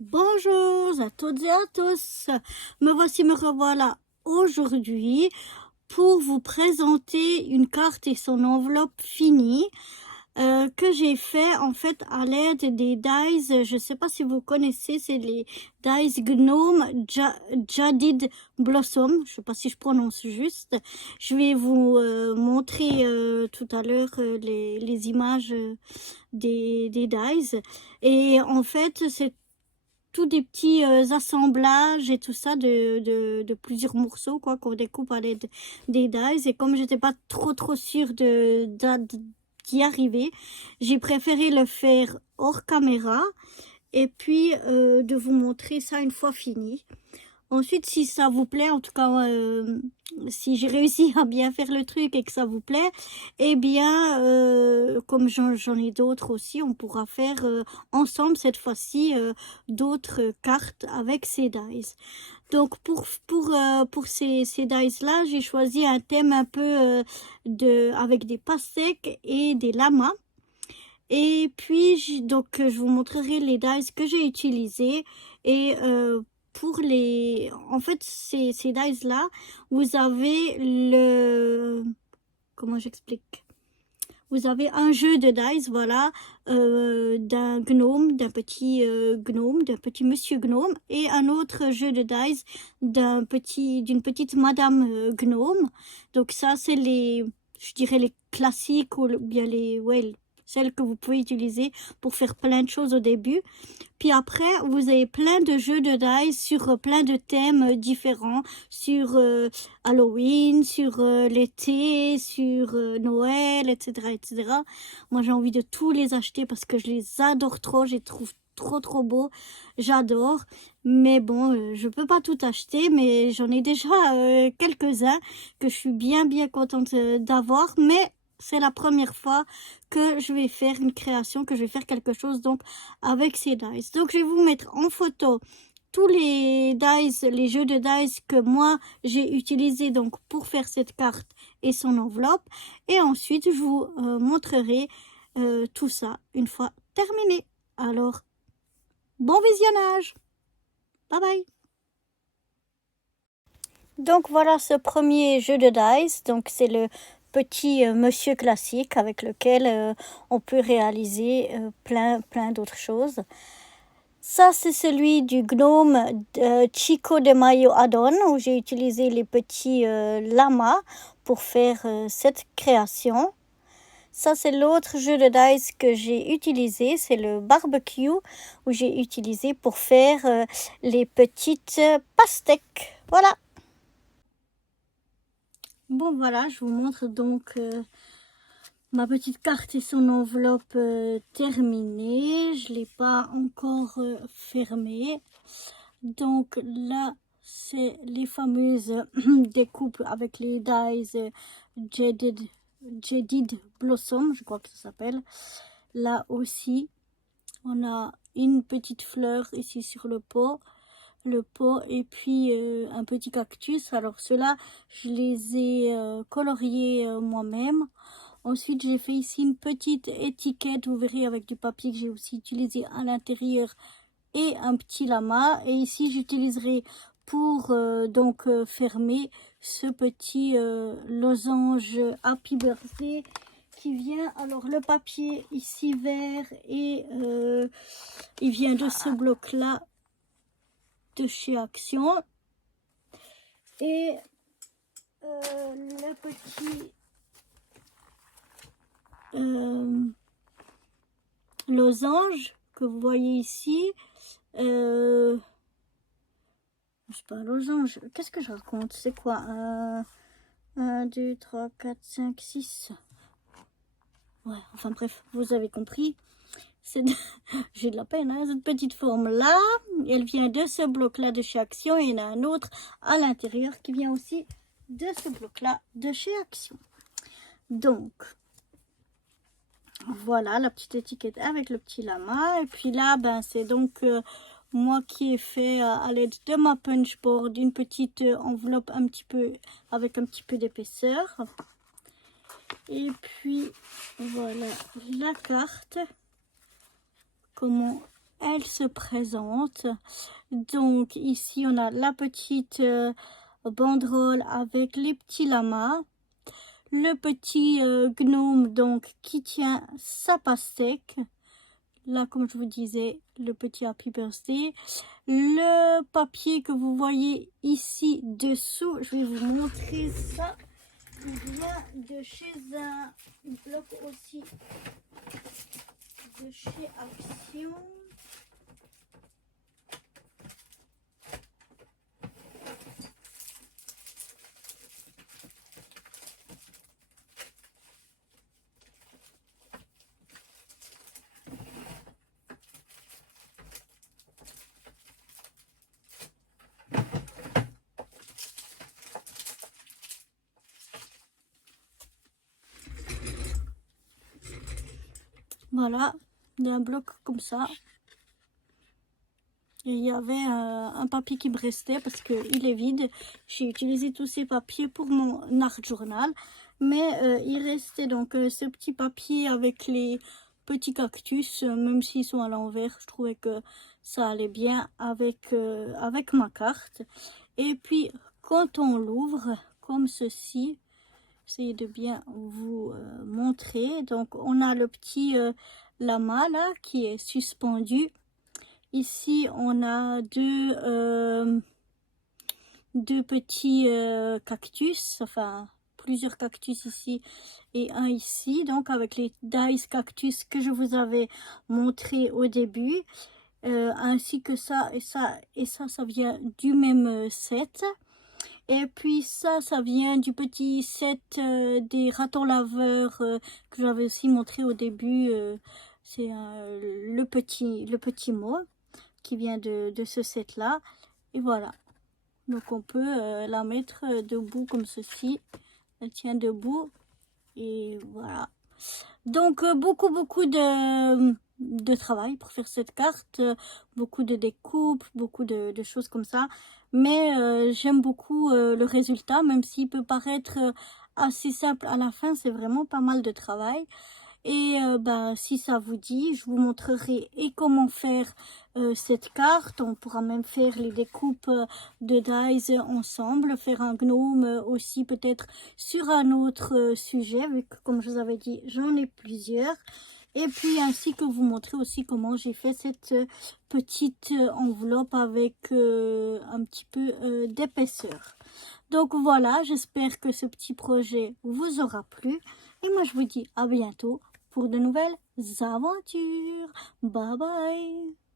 Bonjour à toutes et à tous, me revoilà aujourd'hui pour vous présenter une carte et son enveloppe finie que j'ai fait en fait à l'aide des dies. Je ne sais pas si vous connaissez, c'est les dies Gnome Jadid Blossom. Je ne sais pas si je prononce juste. Je vais vous montrer tout à l'heure les images des dies. Et en fait, c'est tous des petits assemblages et tout ça de plusieurs morceaux quoi qu'on découpe à l'aide des dies. Et comme j'étais pas trop sûre d'y arriver, j'ai préféré le faire hors caméra et puis de vous montrer ça une fois fini. Ensuite, si ça vous plaît, en tout cas, si j'ai réussi à bien faire le truc et que ça vous plaît, eh bien, comme j'en ai d'autres aussi, on pourra faire ensemble cette fois-ci d'autres cartes avec ces dies. Donc, pour ces dies-là, j'ai choisi un thème un peu avec des pastèques et des lamas. Et puis, je vous montrerai les dies que j'ai utilisés et en fait, ces dies-là, vous avez comment j'explique? Vous avez un jeu de dice, voilà, d'un gnome, d'un petit gnome, d'un petit monsieur gnome, et un autre jeu de dice d'une petite madame gnome. Donc ça, c'est je dirais les classiques ou bien celles que vous pouvez utiliser pour faire plein de choses au début. Puis après, vous avez plein de jeux de dice sur plein de thèmes différents, sur Halloween, sur l'été, sur Noël, etc., etc. Moi, j'ai envie de tous les acheter parce que je les adore trop, je les trouve trop beaux, j'adore. Mais bon, je peux pas tout acheter, mais j'en ai déjà quelques-uns que je suis bien contente d'avoir. Mais c'est la première fois que je vais faire une création, que je vais faire quelque chose donc avec ces dice. Donc je vais vous mettre en photo tous les dice, les jeux de dice que moi j'ai utilisés donc pour faire cette carte et son enveloppe. Et ensuite je vous montrerai tout ça une fois terminé. Alors, bon visionnage. Bye bye. Donc voilà ce premier jeu de dice. Donc c'est le petit monsieur classique avec lequel on peut réaliser plein d'autres choses. Ça, c'est celui du gnome Chico de Mayo Addon, où j'ai utilisé les petits lamas pour faire cette création. Ça, c'est l'autre jeu de dice que j'ai utilisé, c'est le barbecue, où j'ai utilisé pour faire les petites pastèques. Voilà. Bon, voilà, je vous montre donc ma petite carte et son enveloppe terminée. Je ne l'ai pas encore fermée. Donc là, c'est les fameuses découpes avec les dies Jadid Blossom, je crois que ça s'appelle. Là aussi, on a une petite fleur ici sur le pot et puis un petit cactus. Alors ceux-là, je les ai coloriés moi-même. Ensuite, j'ai fait ici une petite étiquette, vous verrez, avec du papier que j'ai aussi utilisé à l'intérieur et un petit lama. Et ici, j'utiliserai pour fermer ce petit losange Happy Birthday qui vient. Alors, le papier ici vert et il vient de ce bloc-là de chez Action. Et le petit losange que vous voyez ici, c'est pas un losange, qu'est-ce que je raconte, c'est quoi 1, 2, 3, 4, 5, 6, ouais, enfin bref, vous avez compris. J'ai de la peine, hein, cette petite forme là, elle vient de ce bloc là de chez Action, et il y en a un autre à l'intérieur qui vient aussi de ce bloc là de chez Action. Donc voilà la petite étiquette avec le petit lama. Et puis là, ben, c'est donc moi qui ai fait à l'aide de ma punchboard une petite enveloppe avec un petit peu d'épaisseur. Et puis voilà la carte, comment elle se présente. Donc ici on a la petite banderole avec les petits lamas, le petit gnome donc qui tient sa pastèque. Là, comme je vous disais, le petit Happy Birthday. Le papier que vous voyez ici dessous, je vais vous montrer ça. Il vient de chez un bloc aussi de chez Action. Voilà, un bloc comme ça. Et il y avait un papier qui me restait parce qu'il est vide. J'ai utilisé tous ces papiers pour mon art journal. Mais il restait donc ce petit papier avec les petits cactus, même s'ils sont à l'envers. Je trouvais que ça allait bien avec ma carte. Et puis, quand on l'ouvre, comme ceci, essayez de bien vous montrer. Donc, on a le petit lama là qui est suspendu. Ici, on a deux petits cactus, enfin plusieurs cactus ici et un ici. Donc, avec les dice cactus que je vous avais montré au début, ainsi que ça et ça et ça vient du même set. Et puis ça vient du petit set des ratons laveurs que j'avais aussi montré au début. C'est le petit mot qui vient de ce set là. Et voilà. Donc on peut la mettre debout comme ceci. Elle tient debout. Et voilà. Donc beaucoup de travail pour faire cette carte, beaucoup de découpes, beaucoup de choses comme ça. Mais j'aime beaucoup le résultat, même s'il peut paraître assez simple à la fin, c'est vraiment pas mal de travail. Et bah, si ça vous dit, je vous montrerai et comment faire cette carte. On pourra même faire les découpes de dies ensemble, faire un gnome aussi peut-être sur un autre sujet, vu que comme je vous avais dit, j'en ai plusieurs. Et puis ainsi que vous montrer aussi comment j'ai fait cette petite enveloppe avec un petit peu d'épaisseur. Donc voilà, j'espère que ce petit projet vous aura plu. Et moi je vous dis à bientôt pour de nouvelles aventures. Bye bye.